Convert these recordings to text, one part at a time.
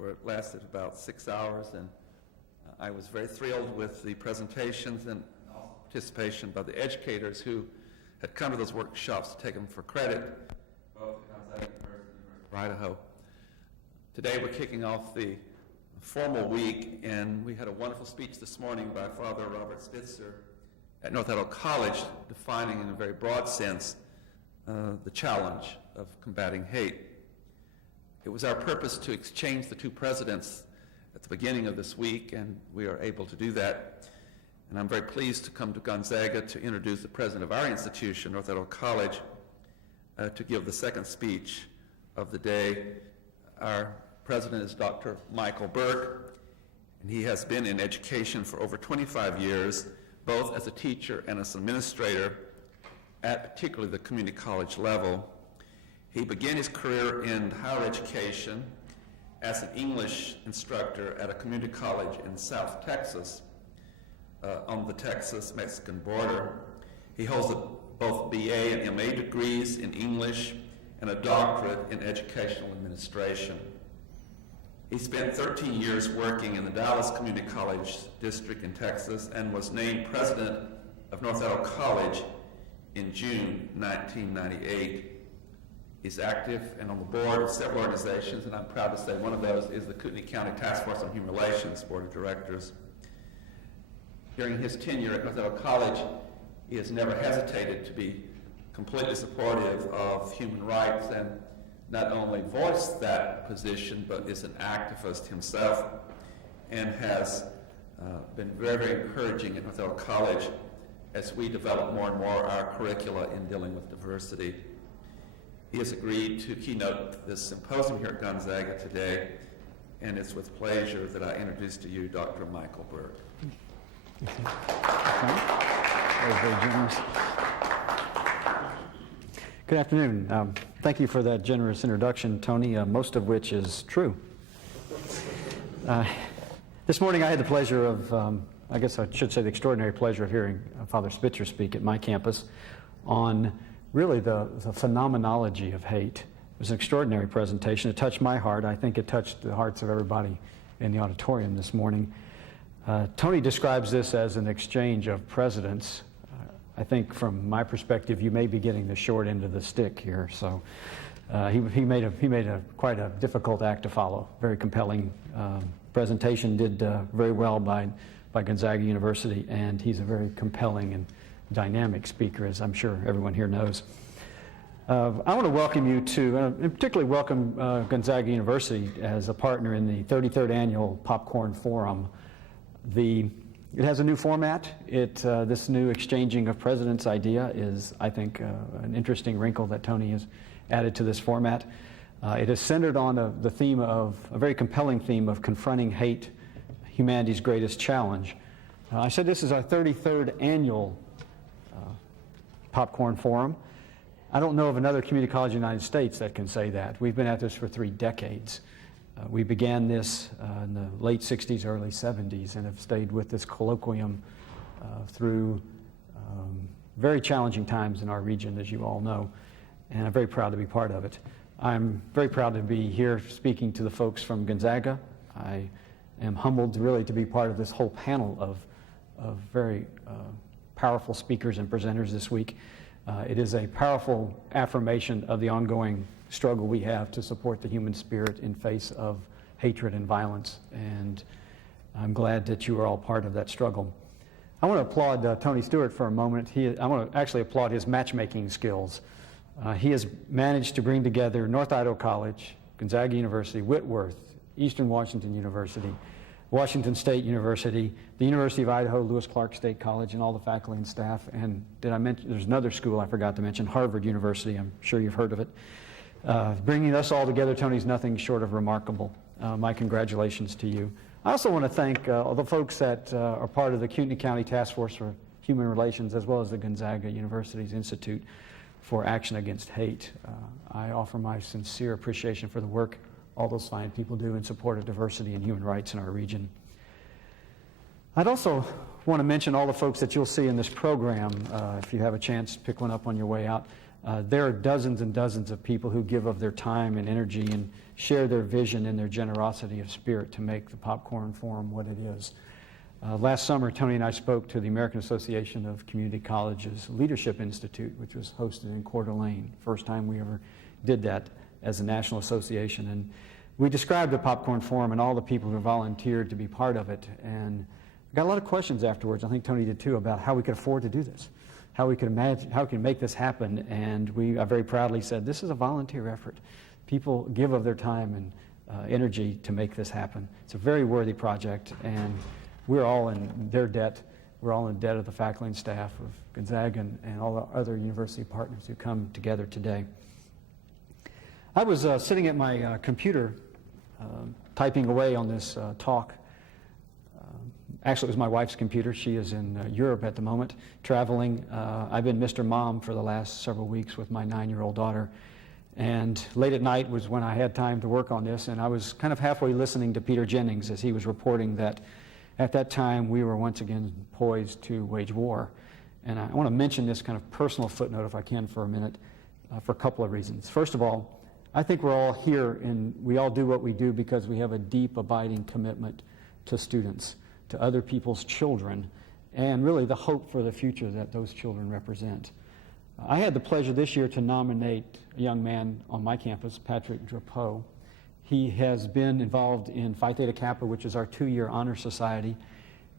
where it lasted about 6 hours, and I was very thrilled with the presentations and participation by the educators who had come to those workshops to take them for credit, both at Gonzaga University and University of Idaho. Today we're kicking off the formal week, and we had a wonderful speech this morning by Father Robert Spitzer at North Idaho College, defining in a very broad sense the challenge of combating hate. It was our purpose to exchange the two presidents at the beginning of this week, and we are able to do that. And I'm very pleased to come to Gonzaga to introduce the president of our institution, North Idaho College, to give the second speech of the day. Our president is Dr. Michael Burke, and he has been in education for over 25 years, both as a teacher and as an administrator at particularly the community college level. He began his career in higher education as an English instructor at a community college in South Texas, on the Texas-Mexican border. He holds both BA and MA degrees in English and a doctorate in educational administration. He spent 13 years working in the Dallas Community College District in Texas and was named president of North Idaho College in June 1998. He's active and on the board of several organizations, and I'm proud to say one of those is the Kootenai County Task Force on Human Relations Board of Directors. During his tenure at North Idaho College, he has never hesitated to be completely supportive of human rights and not only voiced that position, but is an activist himself and has been very, very encouraging at North Idaho College as we develop more and more our curricula in dealing with diversity. He has agreed to keynote this symposium here at Gonzaga today, and it's with pleasure that I introduce to you Dr. Michael Burke. That was very generous. Good afternoon. Thank you for that generous introduction, Tony, most of which is true. This morning I had the pleasure of, I guess I should say the extraordinary pleasure of hearing Father Spitzer speak at my campus on really the phenomenology of hate. It was an extraordinary presentation. It touched my heart. I think it touched the hearts of everybody in the auditorium this morning. Tony describes this as an exchange of presidents. I think from my perspective, you may be getting the short end of the stick here. So he made quite a difficult act to follow. Very compelling presentation. Did very well by Gonzaga University, and he's a very compelling and dynamic speaker, as I'm sure everyone here knows. I want to welcome you to, and particularly welcome Gonzaga University as a partner in the 33rd Annual Popcorn Forum. It has a new format. This new exchanging of presidents idea is, I think, an interesting wrinkle that Tony has added to this format. It is centered on the theme of, a very compelling theme of confronting hate, humanity's greatest challenge. I said this is our 33rd annual Popcorn Forum. I don't know of another community college in the United States that can say that. We've been at this for 3 decades. We began this in the late 60s, early 70s, and have stayed with this colloquium through very challenging times in our region, as you all know, and I'm very proud to be part of it. I'm very proud to be here speaking to the folks from Gonzaga. I am humbled really to be part of this whole panel of very powerful speakers and presenters this week. It is a powerful affirmation of the ongoing struggle we have to support the human spirit in face of hatred and violence, and I'm glad that you are all part of that struggle. I want to applaud Tony Stewart for a moment. I want to actually applaud his matchmaking skills. He has managed to bring together North Idaho College, Gonzaga University, Whitworth, Eastern Washington University, Washington State University, the University of Idaho, Lewis Clark State College, and all the faculty and staff. And did I mention, there's another school I forgot to mention, Harvard University. I'm sure you've heard of it. Bringing us all together, Tony's nothing short of remarkable. My congratulations to you. I also want to thank all the folks that are part of the Kootenai County Task Force for Human Relations, as well as the Gonzaga University's Institute for Action Against Hate. I offer my sincere appreciation for the work all those fine people do in support of diversity and human rights in our region. I'd also want to mention all the folks that you'll see in this program. If you have a chance, pick one up on your way out. There are dozens and dozens of people who give of their time and energy and share their vision and their generosity of spirit to make the Popcorn Forum what it is. Last summer, Tony and I spoke to the American Association of Community Colleges Leadership Institute, which was hosted in Coeur d'Alene. First time we ever did that as a national association. And we described the Popcorn Forum and all the people who volunteered to be part of it. And got a lot of questions afterwards, I think Tony did too, about how we could afford to do this, how we could imagine, how we can make this happen. And we very proudly said, this is a volunteer effort. People give of their time and energy to make this happen. It's a very worthy project, and we're all in their debt. We're all in debt of the faculty and staff of Gonzaga and all the other university partners who come together today. I was sitting at my computer typing away on this talk. Actually, it was my wife's computer. She is in Europe at the moment, traveling. I've been Mr. Mom for the last several weeks with my 9-year-old daughter. And late at night was when I had time to work on this, and I was kind of halfway listening to Peter Jennings as he was reporting that at that time we were once again poised to wage war. And I want to mention this kind of personal footnote, if I can, for a minute, for a couple of reasons. First of all, I think we're all here and we all do what we do because we have a deep, abiding commitment to students, to other people's children, and really the hope for the future that those children represent. I had the pleasure this year to nominate a young man on my campus, Patrick Drapeau. He has been involved in Phi Theta Kappa, which is our 2-year honor society.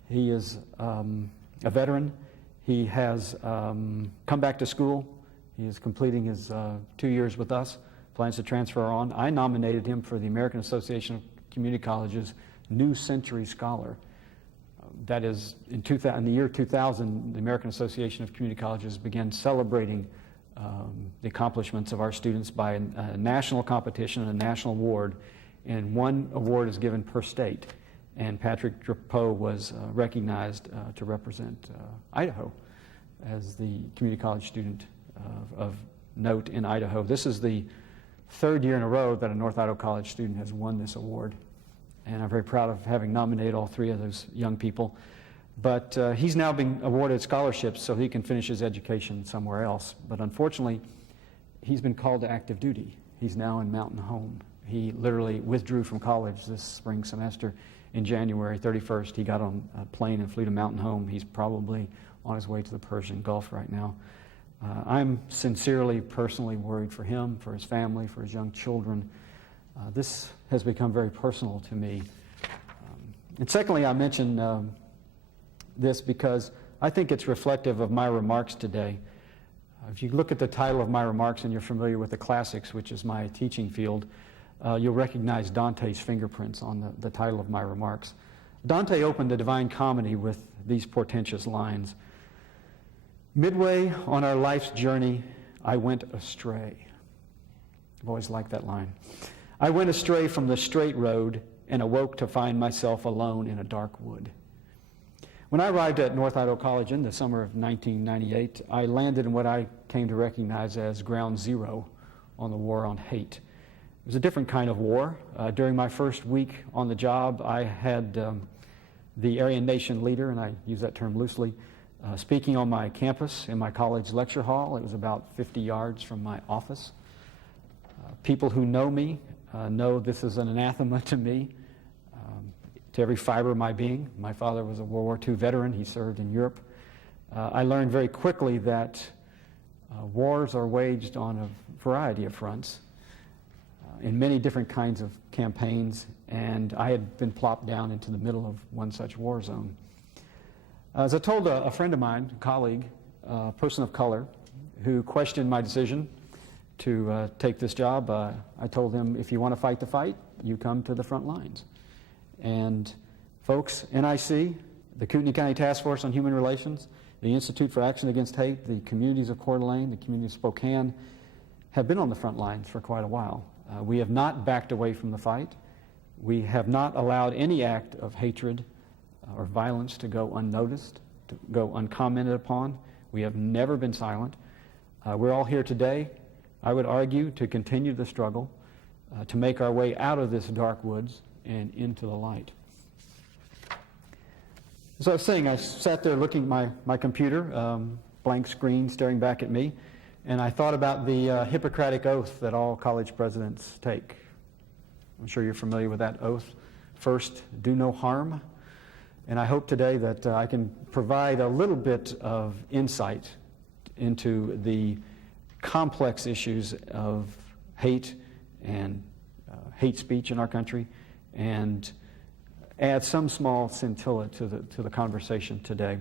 He is a veteran. He has come back to school. He is completing his 2 years with us, plans to transfer on. I nominated him for the American Association of Community Colleges New Century Scholar. That is, in the year 2000, the American Association of Community Colleges began celebrating the accomplishments of our students by a national competition, a national award, and one award is given per state. And Patrick Drapeau was recognized to represent Idaho as the community college student of note in Idaho. This is the 3rd year in a row that a North Idaho College student has won this award. And I'm very proud of having nominated all 3 of those young people. But he's now being awarded scholarships so he can finish his education somewhere else. But unfortunately, he's been called to active duty. He's now in Mountain Home. He literally withdrew from college this spring semester. In January 31st, he got on a plane and flew to Mountain Home. He's probably on his way to the Persian Gulf right now. I'm sincerely, personally worried for him, for his family, for his young children. This has become very personal to me. And secondly, I mention this because I think it's reflective of my remarks today. If you look at the title of my remarks and you're familiar with the classics, which is my teaching field, you'll recognize Dante's fingerprints on the title of my remarks. Dante opened the Divine Comedy with these portentous lines. Midway on our life's journey, I went astray. I've always liked that line. I went astray from the straight road and awoke to find myself alone in a dark wood. When I arrived at North Idaho College in the summer of 1998, I landed in what I came to recognize as ground zero on the war on hate. It was a different kind of war. During my first week on the job, I had the Aryan Nation leader, and I use that term loosely, speaking on my campus in my college lecture hall. It was about 50 yards from my office. People who know me know this is an anathema to me, to every fiber of my being. My father was a World War II veteran. He served in Europe. I learned very quickly that wars are waged on a variety of fronts in many different kinds of campaigns, and I had been plopped down into the middle of one such war zone. As I told a friend of mine, a colleague, a person of color, who questioned my decision to take this job, I told him, if you want to fight the fight, you come to the front lines. And folks, NIC, the Kootenai County Task Force on Human Relations, the Institute for Action Against Hate, the communities of Coeur d'Alene, the community of Spokane, have been on the front lines for quite a while. We have not backed away from the fight. We have not allowed any act of hatred or violence to go unnoticed, to go uncommented upon. We have never been silent. We're all here today, I would argue, to continue the struggle, to make our way out of this dark woods and into the light. As I was saying, I sat there looking at my computer, blank screen staring back at me, and I thought about the Hippocratic oath that all college presidents take. I'm sure you're familiar with that oath. First, do no harm. And I hope today that I can provide a little bit of insight into the complex issues of hate and hate speech in our country, and add some small scintilla to the conversation today.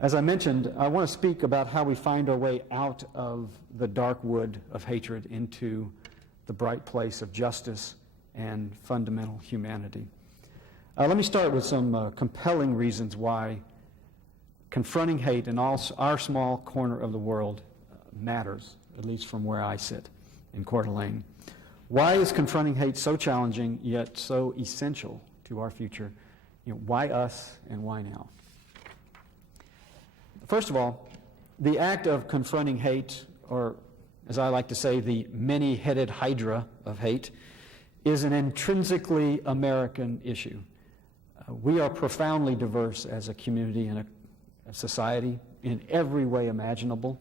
As I mentioned, I want to speak about how we find our way out of the dark wood of hatred into the bright place of justice and fundamental humanity. Let me start with some compelling reasons why confronting hate in our small corner of the world matters, at least from where I sit in Coeur d'Alene. Why is confronting hate so challenging yet so essential to our future? Why us and why now? First of all, the act of confronting hate, or as I like to say, the many-headed hydra of hate, is an intrinsically American issue. We are profoundly diverse as a community and a society in every way imaginable.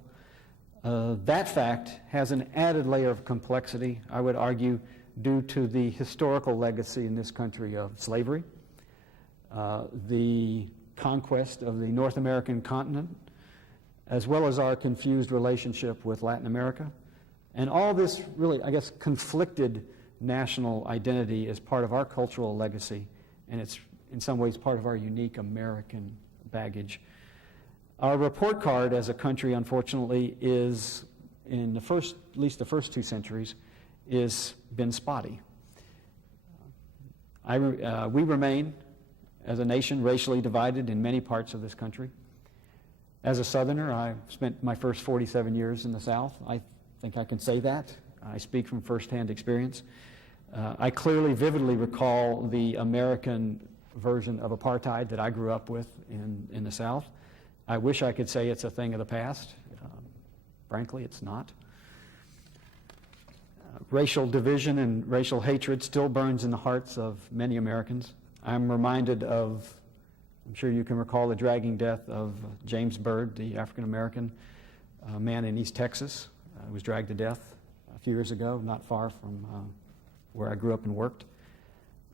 That fact has an added layer of complexity, I would argue, due to the historical legacy in this country of slavery, the conquest of the North American continent, as well as our confused relationship with Latin America. And all this really, I guess, conflicted national identity is part of our cultural legacy, and it's in some ways part of our unique American baggage. Our report card as a country, unfortunately, is, in at least the first 2 centuries, is been spotty. We remain, as a nation, racially divided in many parts of this country. As a Southerner, I spent my first 47 years in the South. I think I can say that. I speak from firsthand experience. I clearly, vividly recall the American version of apartheid that I grew up with in the South. I wish I could say it's a thing of the past. Frankly, it's not. Racial division and racial hatred still burns in the hearts of many Americans. I'm reminded of, I'm sure you can recall the dragging death of James Byrd, the African-American man in East Texas, who was dragged to death a few years ago, not far from where I grew up and worked.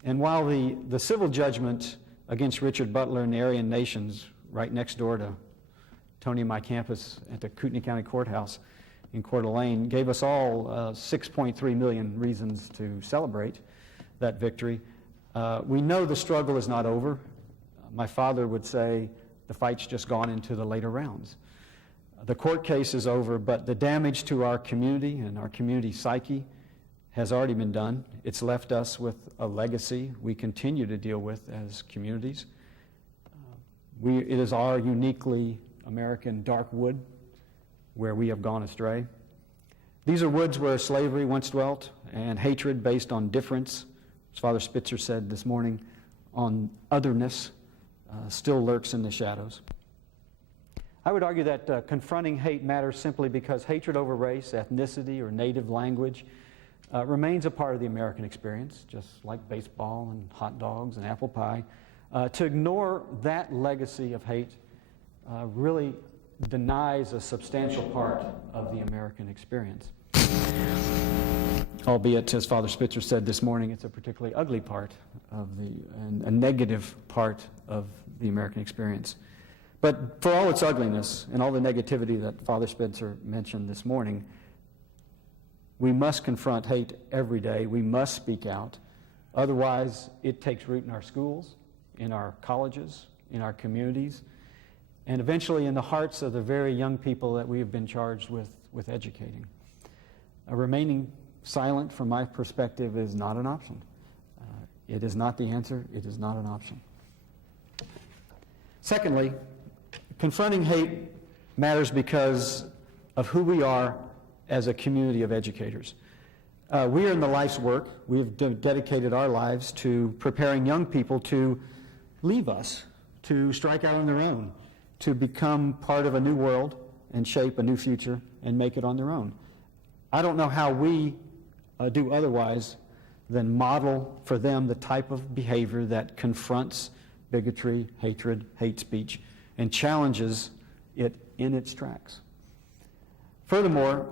And while the civil judgment against Richard Butler and the Aryan Nations right next door to Tony and my campus at the Kootenai County Courthouse in Coeur d'Alene gave us all 6.3 million reasons to celebrate that victory, we know the struggle is not over. My father would say the fight's just gone into the later rounds. The court case is over, but the damage to our community and our community psyche has already been done. It's left us with a legacy we continue to deal with as communities. It is our uniquely American dark wood where we have gone astray. These are woods where slavery once dwelt and hatred based on difference, as Father Spitzer said this morning, on otherness, still lurks in the shadows. I would argue that confronting hate matters simply because hatred over race, ethnicity, or native language remains a part of the American experience, just like baseball and hot dogs and apple pie. To ignore that legacy of hate really denies a substantial part of the American experience. Albeit, as Father Spitzer said this morning, it's a particularly ugly part of a negative part of the American experience. But for all its ugliness and all the negativity that Father Spitzer mentioned this morning, we must confront hate every day. We must speak out. Otherwise, it takes root in our schools, in our colleges, in our communities, and eventually in the hearts of the very young people that we have been charged with educating. Remaining silent, from my perspective, is not an option. It is not the answer. It is not an option. Secondly, confronting hate matters because of who we are as a community of educators. We are in the life's work. We have dedicated our lives to preparing young people to leave us, to strike out on their own, to become part of a new world and shape a new future and make it on their own. I don't know how we do otherwise than model for them the type of behavior that confronts bigotry, hatred, hate speech, and challenges it in its tracks. Furthermore,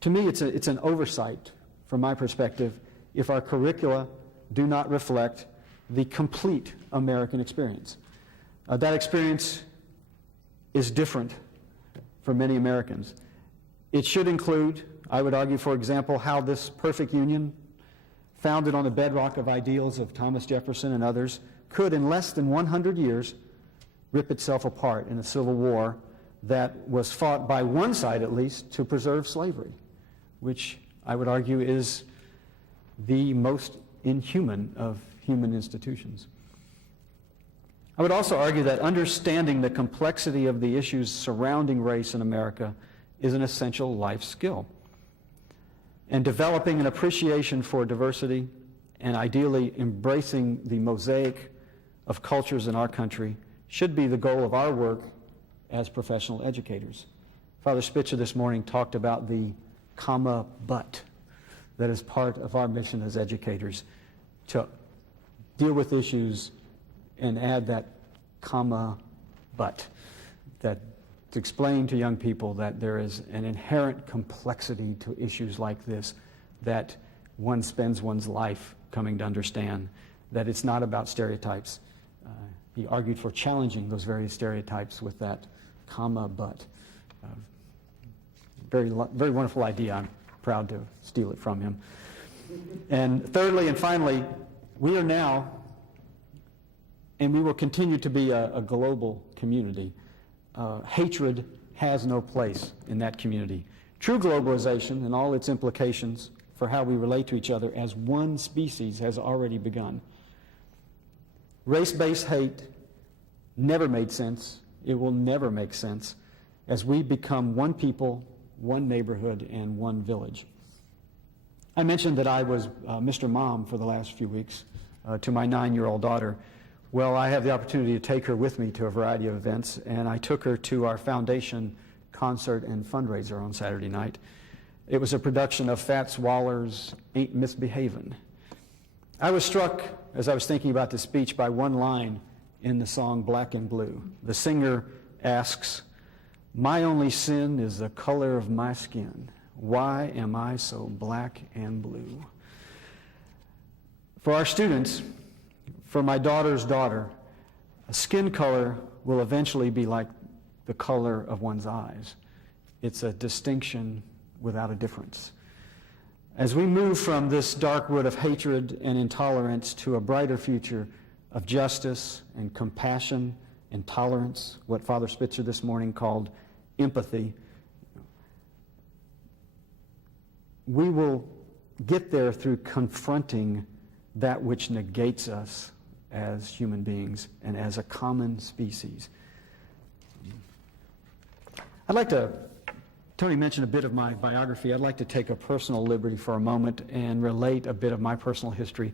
to me, it's an oversight, from my perspective, if our curricula do not reflect the complete American experience. That experience is different for many Americans. It should include, I would argue, for example, how this perfect union, founded on the bedrock of ideals of Thomas Jefferson and others, could, in less than 100 years, rip itself apart in a civil war that was fought by one side, at least, to preserve slavery, which I would argue is the most inhuman of human institutions. I would also argue that understanding the complexity of the issues surrounding race in America is an essential life skill. And developing an appreciation for diversity and ideally embracing the mosaic of cultures in our country should be the goal of our work as professional educators. Father Spitzer this morning talked about the comma but that is part of our mission as educators, to deal with issues and add that comma but, that to explain to young people that there is an inherent complexity to issues like this that one spends one's life coming to understand, that it's not about stereotypes. He argued for challenging those various stereotypes with that comma but. Very wonderful idea. I'm proud to steal it from him. And thirdly and finally, we are now, and we will continue to be a global community. Hatred has no place in that community. True globalization and all its implications for how we relate to each other as one species has already begun. Race-based hate never made sense. It will never make sense as we become one people, one neighborhood, and one village. I mentioned that I was Mr. Mom for the last few weeks to my 9-year-old daughter. Well, I have the opportunity to take her with me to a variety of events, and I took her to our foundation concert and fundraiser on Saturday night. It was a production of Fats Waller's Ain't Misbehavin'. I was struck, as I was thinking about this speech, by one line in the song Black and Blue. The singer asks, "My only sin is the color of my skin. Why am I so black and blue?" For our students, for my daughter's daughter, a skin color will eventually be like the color of one's eyes. It's a distinction without a difference. As we move from this dark wood of hatred and intolerance to a brighter future of justice and compassion and tolerance, what Father Spitzer this morning called empathy, we will get there through confronting that which negates us as human beings and as a common species. I'd like to, Tony mentioned a bit of my biography. I'd like to take a personal liberty for a moment and relate a bit of my personal history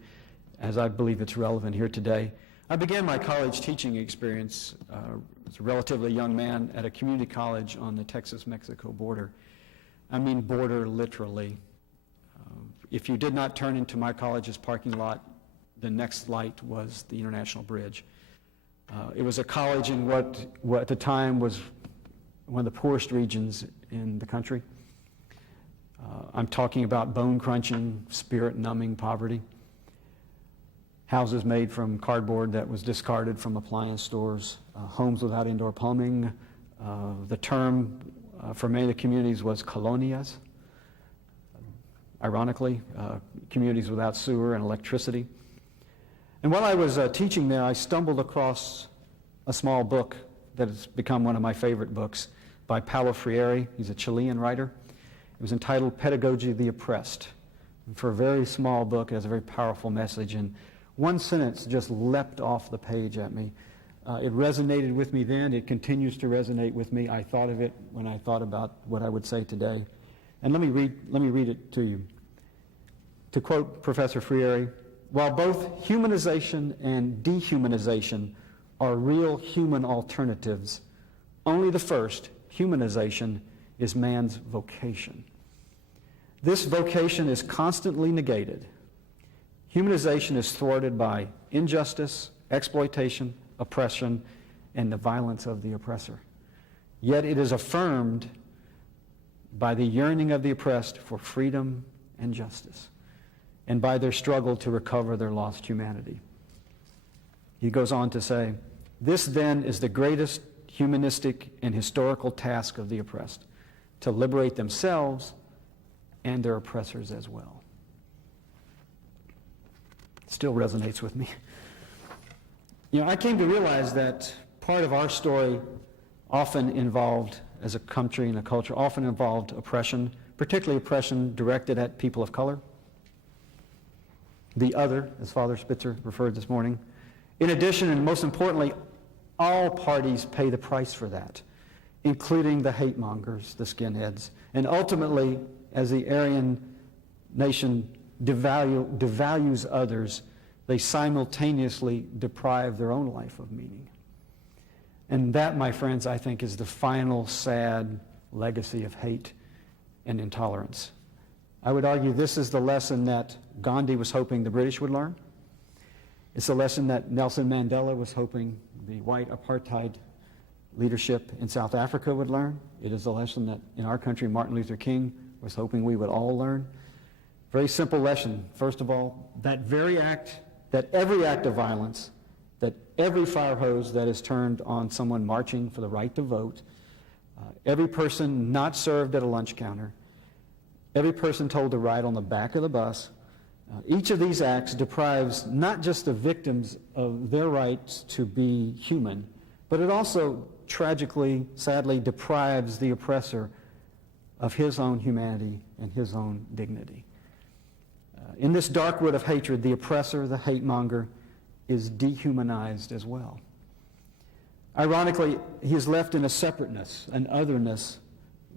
as I believe it's relevant here today. I began my college teaching experience as a relatively young man at a community college on the Texas-Mexico border. I mean border literally. If you did not turn into my college's parking lot, the next light was the International Bridge. It was a college in what at the time was one of the poorest regions in the country. I'm talking about bone-crunching, spirit-numbing poverty. Houses made from cardboard that was discarded from appliance stores, homes without indoor plumbing. The term for many of the communities was colonias. Ironically, communities without sewer and electricity. And while I was teaching there, I stumbled across a small book that has become one of my favorite books by Paulo Freire. He's a Chilean writer. It was entitled Pedagogy of the Oppressed. And for a very small book, it has a very powerful message. And one sentence just leapt off the page at me. It resonated with me then. It continues to resonate with me. I thought of it when I thought about what I would say today. And let me read it to you. To quote Professor Freire, "While both humanization and dehumanization are real human alternatives, only the first, humanization, is man's vocation. This vocation is constantly negated. Humanization is thwarted by injustice, exploitation, oppression, and the violence of the oppressor." Yet it is affirmed by the yearning of the oppressed for freedom and justice, and by their struggle to recover their lost humanity. He goes on to say, this then is the greatest humanistic and historical task of the oppressed, to liberate themselves and their oppressors as well. Still resonates with me. I came to realize that part of our story often involved, as a country and a culture, often involved oppression, particularly oppression directed at people of color. The other, as Father Spitzer referred this morning. In addition, and most importantly, all parties pay the price for that, including the hate mongers, the skinheads. And ultimately, as the Aryan nation devalues others, they simultaneously deprive their own life of meaning. And that, my friends, I think is the final sad legacy of hate and intolerance. I would argue this is the lesson that Gandhi was hoping the British would learn. It's a lesson that Nelson Mandela was hoping the white apartheid leadership in South Africa would learn. It is a lesson that in our country Martin Luther King was hoping we would all learn. Very simple lesson. First of all, that every act of violence, that every fire hose that is turned on someone marching for the right to vote, every person not served at a lunch counter, every person told to ride on the back of the bus, each of these acts deprives not just the victims of their rights to be human, but it also tragically, sadly, deprives the oppressor of his own humanity and his own dignity. In this dark wood of hatred, the oppressor, the hate monger, is dehumanized as well. Ironically, he is left in a separateness, an otherness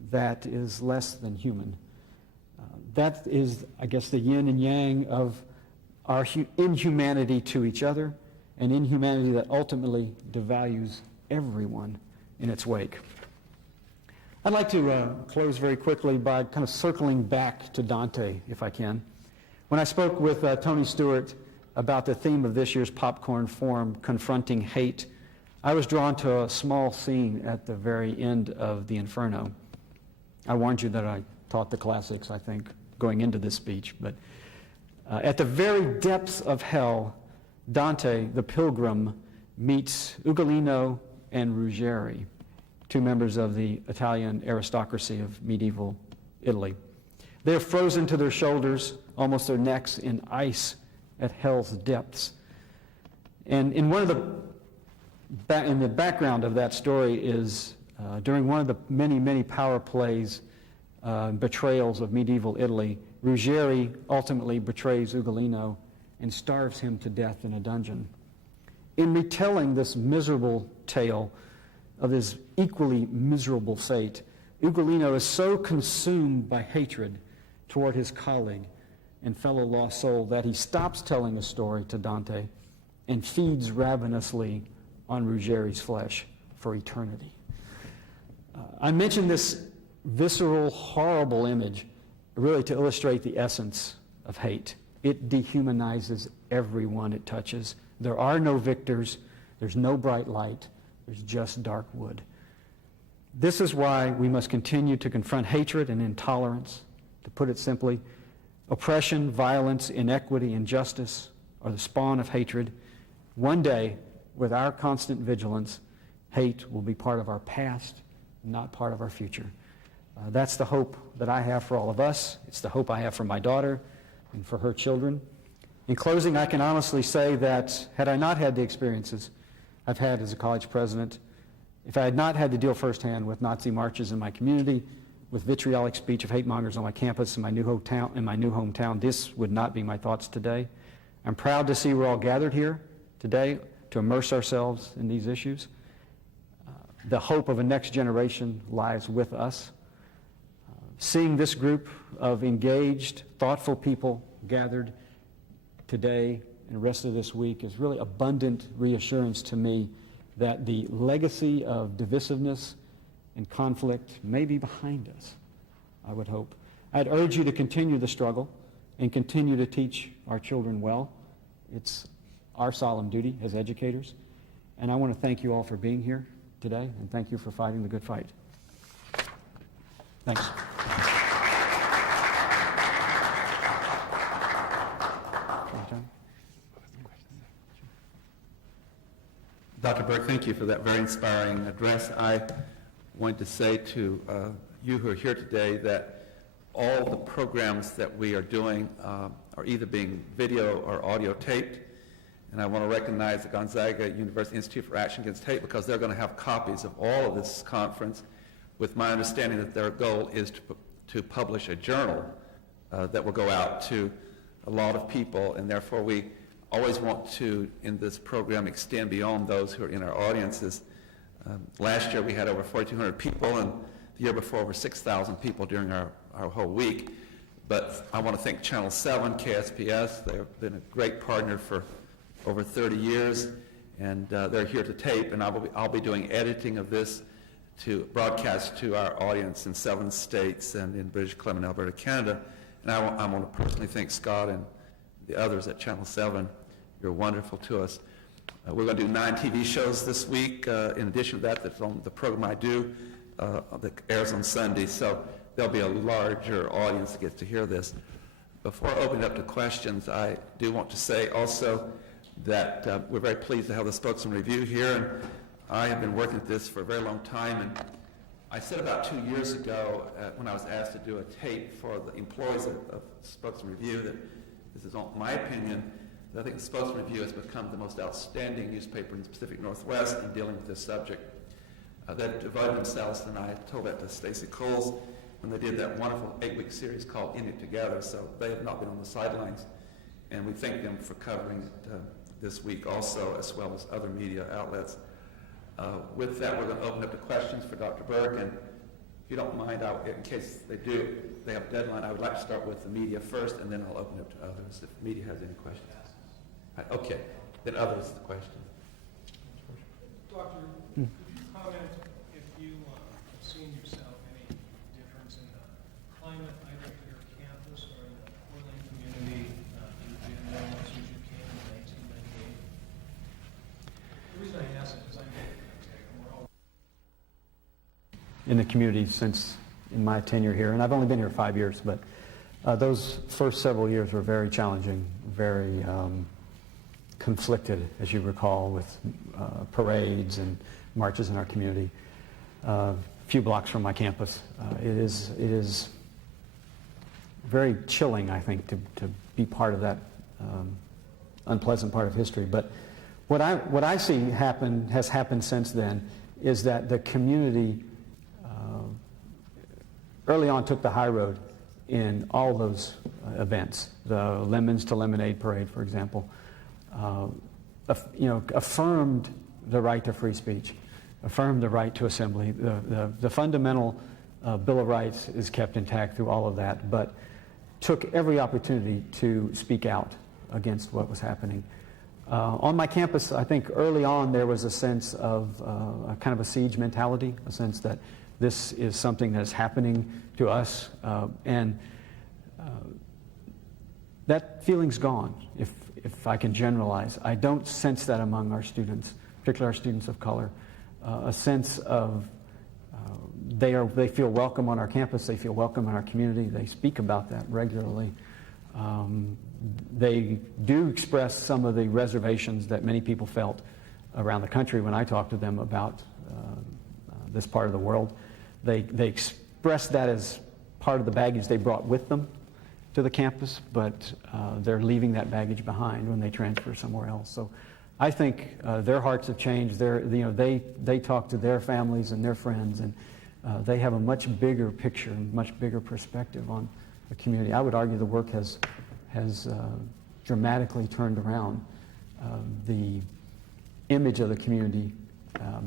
that is less than human. That is, I guess, the yin and yang of our inhumanity to each other, and inhumanity that ultimately devalues everyone in its wake. I'd like to close very quickly by kind of circling back to Dante, if I can. When I spoke with Tony Stewart about the theme of this year's Popcorn Forum, Confronting Hate, I was drawn to a small scene at the very end of the Inferno. I warned you that I taught the classics, I think, going into this speech, but at the very depths of hell, Dante, the pilgrim, meets Ugolino and Ruggieri, two members of the Italian aristocracy of medieval Italy. They're frozen to their shoulders, almost their necks, in ice at hell's depths. And in the background of that story is during one of the many power plays, betrayals of medieval Italy, Ruggieri ultimately betrays Ugolino and starves him to death in a dungeon. In retelling this miserable tale of his equally miserable fate, Ugolino is so consumed by hatred toward his colleague and fellow lost soul that he stops telling the story to Dante and feeds ravenously on Ruggieri's flesh for eternity. I mention this visceral, horrible image really to illustrate the essence of hate. It dehumanizes everyone it touches. There are no victors. There's no bright light. There's just dark wood. This is why we must continue to confront hatred and intolerance. To put it simply, oppression, violence, inequity, injustice are the spawn of hatred. One day, with our constant vigilance, hate will be part of our past, not part of our future. That's the hope that I have for all of us. It's the hope I have for my daughter and for her children. In closing, I can honestly say that had I not had the experiences I've had as a college president, if I had not had to deal firsthand with Nazi marches in my community, with vitriolic speech of hate mongers on my campus in my new hometown, this would not be my thoughts today. I'm proud to see we're all gathered here today to immerse ourselves in these issues. The hope of a next generation lies with us. Seeing this group of engaged, thoughtful people gathered today and the rest of this week is really abundant reassurance to me that the legacy of divisiveness and conflict may be behind us, I would hope. I'd urge you to continue the struggle and continue to teach our children well. It's our solemn duty as educators. And I want to thank you all for being here. today, and thank you for fighting the good fight. Thanks. Dr. Burke, thank you for that very inspiring address. I wanted to say to you who are here today that all the programs that we are doing are either being video or audio taped. And I want to recognize the Gonzaga University Institute for Action Against Hate because they're going to have copies of all of this conference, with my understanding that their goal is to publish a journal that will go out to a lot of people, and therefore we always want to, in this program, extend beyond those who are in our audiences. Last year we had over 4,200 people, and the year before over 6,000 people during our whole week. But I want to thank Channel 7, KSPS. They've been a great partner for over 30 years, and they're here to tape, and I'll be doing editing of this to broadcast to our audience in 7 states and in British Columbia and Alberta, Canada. And I want to personally thank Scott and the others at Channel 7. You're wonderful to us. We're going to do 9 TV shows this week. In addition to that, that's on the program I do that airs on Sunday. So there'll be a larger audience that gets to hear this. Before opening up to questions, I do want to say also that we're very pleased to have the Spokesman Review here. And I have been working at this for a very long time. And I said about 2 years ago when I was asked to do a tape for the employees of Spokesman Review that this is my opinion, that I think the Spokesman Review has become the most outstanding newspaper in the Pacific Northwest in dealing with this subject. They've devoted themselves, and I told that to Stacy Coles when they did that wonderful 8-week series called In It Together, so they have not been on the sidelines. And we thank them for covering it this week also, as well as other media outlets. With that, we're going to open up to questions for Dr. Burke, and if you don't mind, in case they have a deadline, I would like to start with the media first, and then I'll open it up to others if the media has any questions. Okay, then others, the question. Doctor, could you comment if you have seen yourself any difference in the climate either at your campus or in the Portland community you've been there since you came in 1998? The reason I ask it is I get we're all in the community since in my tenure here, and I've only been here 5 years, but those first several years were very challenging, very conflicted, as you recall, with parades and marches in our community. A few blocks from my campus. It is very chilling, I think, to be part of that unpleasant part of history. But what I see has happened since then is that the community early on took the high road in all those events. The Lemons to Lemonade parade, for example, affirmed the right to free speech, affirmed the right to assembly. The fundamental Bill of Rights is kept intact through all of that, but took every opportunity to speak out against what was happening. On my campus, I think early on there was a sense of a kind of a siege mentality, a sense that this is something that's happening to us, and that feeling's gone, if I can generalize. I don't sense that among our students, particularly our students of color, a sense of they feel welcome on our campus, they feel welcome in our community, they speak about that regularly. They do express some of the reservations that many people felt around the country when I talked to them about this part of the world. They express that as part of the baggage they brought with them to the campus, but they're leaving that baggage behind when they transfer somewhere else. So I think their hearts have changed. They talk to their families and their friends, and they have a much bigger picture, much bigger perspective on the community. I would argue the work has dramatically turned around the image of the community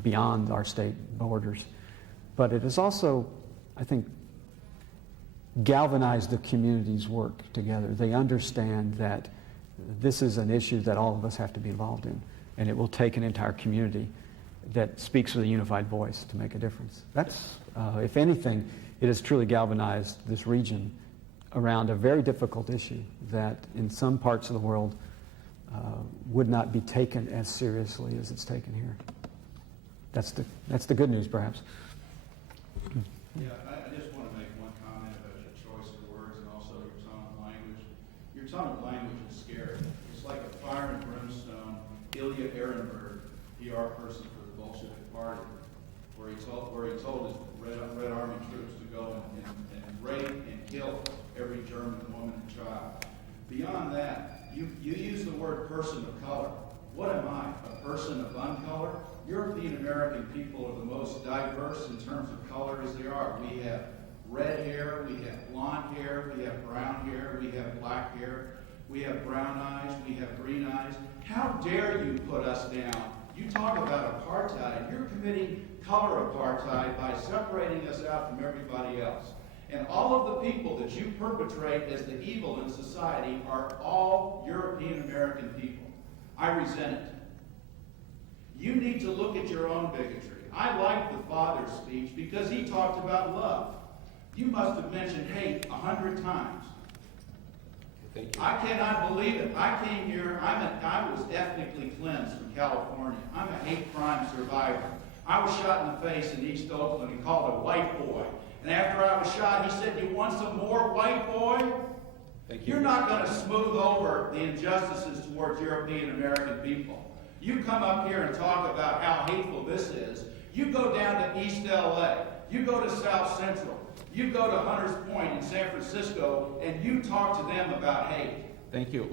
beyond our state borders. But it has also, I think, galvanized the community's work together. They understand that this is an issue that all of us have to be involved in, and it will take an entire community that speaks with a unified voice to make a difference. That's, if anything, it has truly galvanized this region around a very difficult issue that in some parts of the world would not be taken as seriously as it's taken here. That's the good news, perhaps. Yeah, I just want to make one comment about your choice of words and also your tone of language. Your tone of language is scary. It's like a fire and brimstone Ilya Ehrenberg, PR person for the Bolshevik Party, where he told his Red Army troops to go and rape and kill every German woman and child. Beyond that, you use the word person of color. What am I, a person of uncolor? European American people are the most diverse in terms of color as they are. We have red hair, we have blonde hair, we have brown hair, we have black hair, we have brown eyes, we have green eyes. How dare you put us down? You talk about apartheid. You're committing color apartheid by separating us out from everybody else. And all of the people that you perpetrate as the evil in society are all European American people. I resent it. You need to look at your own bigotry. I like the father's speech because he talked about love. You must have mentioned hate 100 times. Thank you. I cannot believe it. I came here, I was ethnically cleansed from California. I'm a hate crime survivor. I was shot in the face in East Oakland and called a white boy. And after I was shot, he said, "You want some more, white boy?" Thank you. You're not going to smooth over the injustices towards European American people. You come up here and talk about how hateful this is. You go down to East LA. You go to South Central. You go to Hunters Point in San Francisco, and you talk to them about hate. Thank you.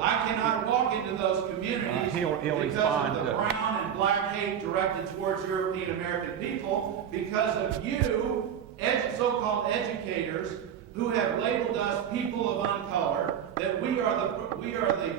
I cannot walk into those communities he'll because respond of the brown and black hate directed towards European American people because of you, so-called educators, who have labeled us people of uncolor, that we are the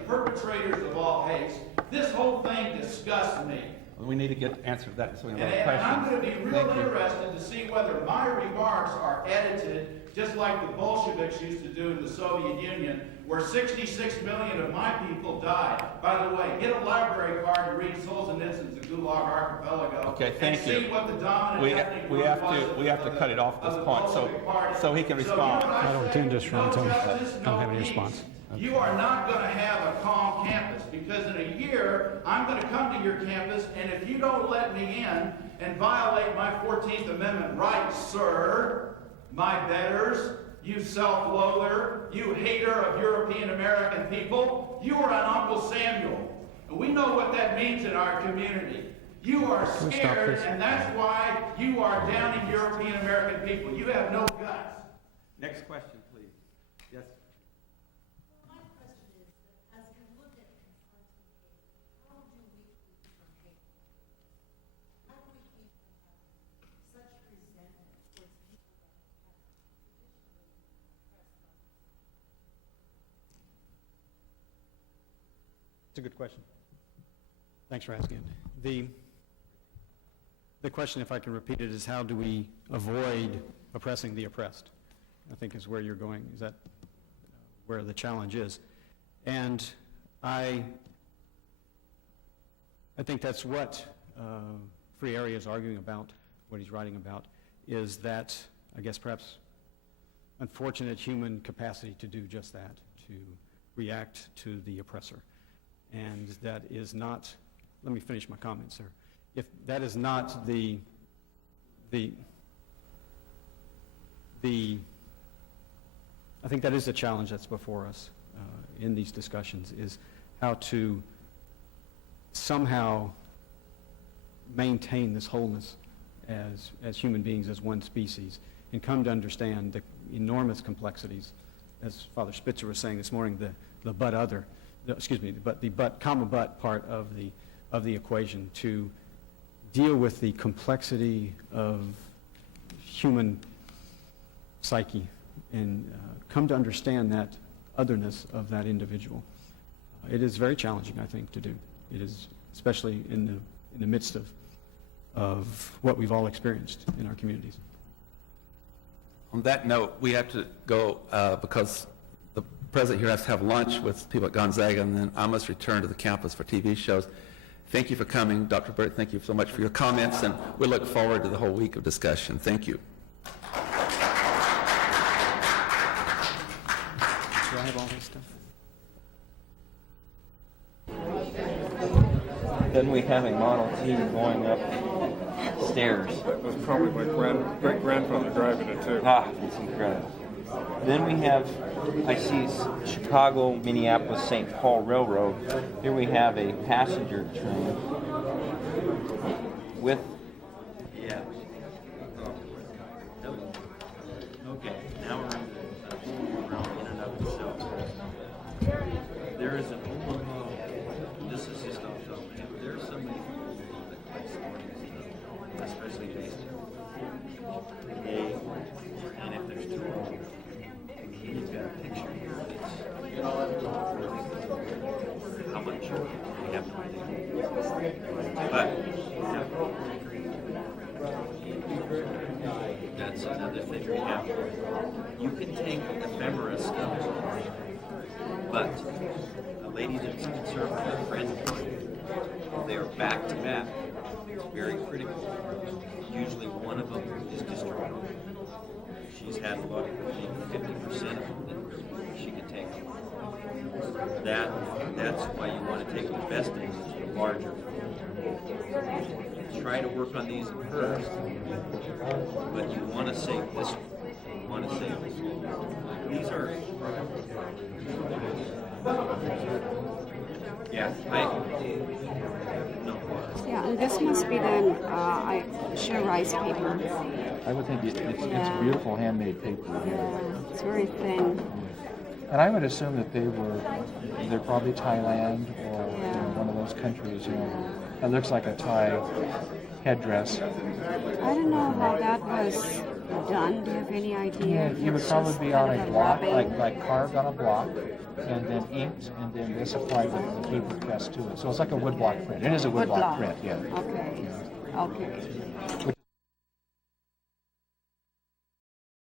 perpetrators of all hate. This whole thing disgusts me. We need to get answer to that so we have And questions. I'm going to be real interested to see whether my remarks are edited, just like the Bolsheviks used to do in the Soviet Union, where 66 million of my people died. By the way, get a library card and read Solzhenitsyn's The Gulag Archipelago. Okay, thank and you. see what the dominant ethnic group was we have to cut it off at this point so he can respond. I don't intend to respond to him. I don't have any peace. response. You are not going to have a calm campus because in a year, I'm going to come to your campus, and if you don't let me in and violate my 14th Amendment rights, sir, my betters, you self-loather, you hater of European American people, you are an Uncle Samuel. And we know what that means in our community. You are scared, and that's why you are downing European American people. You have no guts. Next question, please. Yes. My question is, as we look at confronting hate, how do we keep from hate? How do we keep from having such resentment towards people that have traditionally oppressed us? It's a good question. Thanks for asking. The question, if I can repeat it, is how do we avoid oppressing the oppressed? I think is where you're going. Is that where the challenge is? And I think that's what Free Area is arguing about, what he's writing about, is that, I guess perhaps, unfortunate human capacity to do just that, to react to the oppressor. And that is not, let me finish my comment, sir. If that is not I think that is the challenge that's before us in these discussions, is how to somehow maintain this wholeness as human beings, as one species, and come to understand the enormous complexities, as Father Spitzer was saying this morning, the comma but part of the equation, to deal with the complexity of human psyche and come to understand that otherness of that individual. It is very challenging, I think, to do. It is, especially in the midst of what we've all experienced in our communities. On that note, we have to go because the president here has to have lunch with people at Gonzaga, and then I must return to the campus for TV shows. Thank you for coming, Dr. Burt. Thank you so much for your comments, and we look forward to the whole week of discussion. Thank you. Do I have all this stuff? Then we have a Model T going up stairs. That was probably my great-grandfather driving it too. Ah, it's incredible. Then we have, I see Chicago, Minneapolis, St. Paul Railroad. Here we have a passenger train with, yeah. Okay, now we're in the whole realm in and of itself. There is an Omaha, this is just off the top. There's somebody from Omaha that plays stories, especially based and if there's two of them, he's got a picture here that's how much we have no idea. But that's another thing we have. You can take ephemera stuff, but a lady that's conservative, a friend of mine, they are back to back. It's very critical. Usually one of them is destroyed. She's had a lot of 50% of them that she could take. That's why you want to take the best things, the larger. Try to work on these at first, but you want to save this one. You want to save this one. These are, yeah, no. Yeah, and this must be then sheer rice paper. I would think it's Yeah. beautiful handmade paper. Yeah, it's very thin. And I would assume that they're probably Thailand or one of those countries, It looks like a Thai headdress. I don't know how that was done. Do you have any idea? It would It's probably just be kind on of a block, rubbing. like carved on a block, and then inked, and then this applied the paper press to it. So it's like a woodblock print. It is a woodblock print, yeah. Okay. Okay.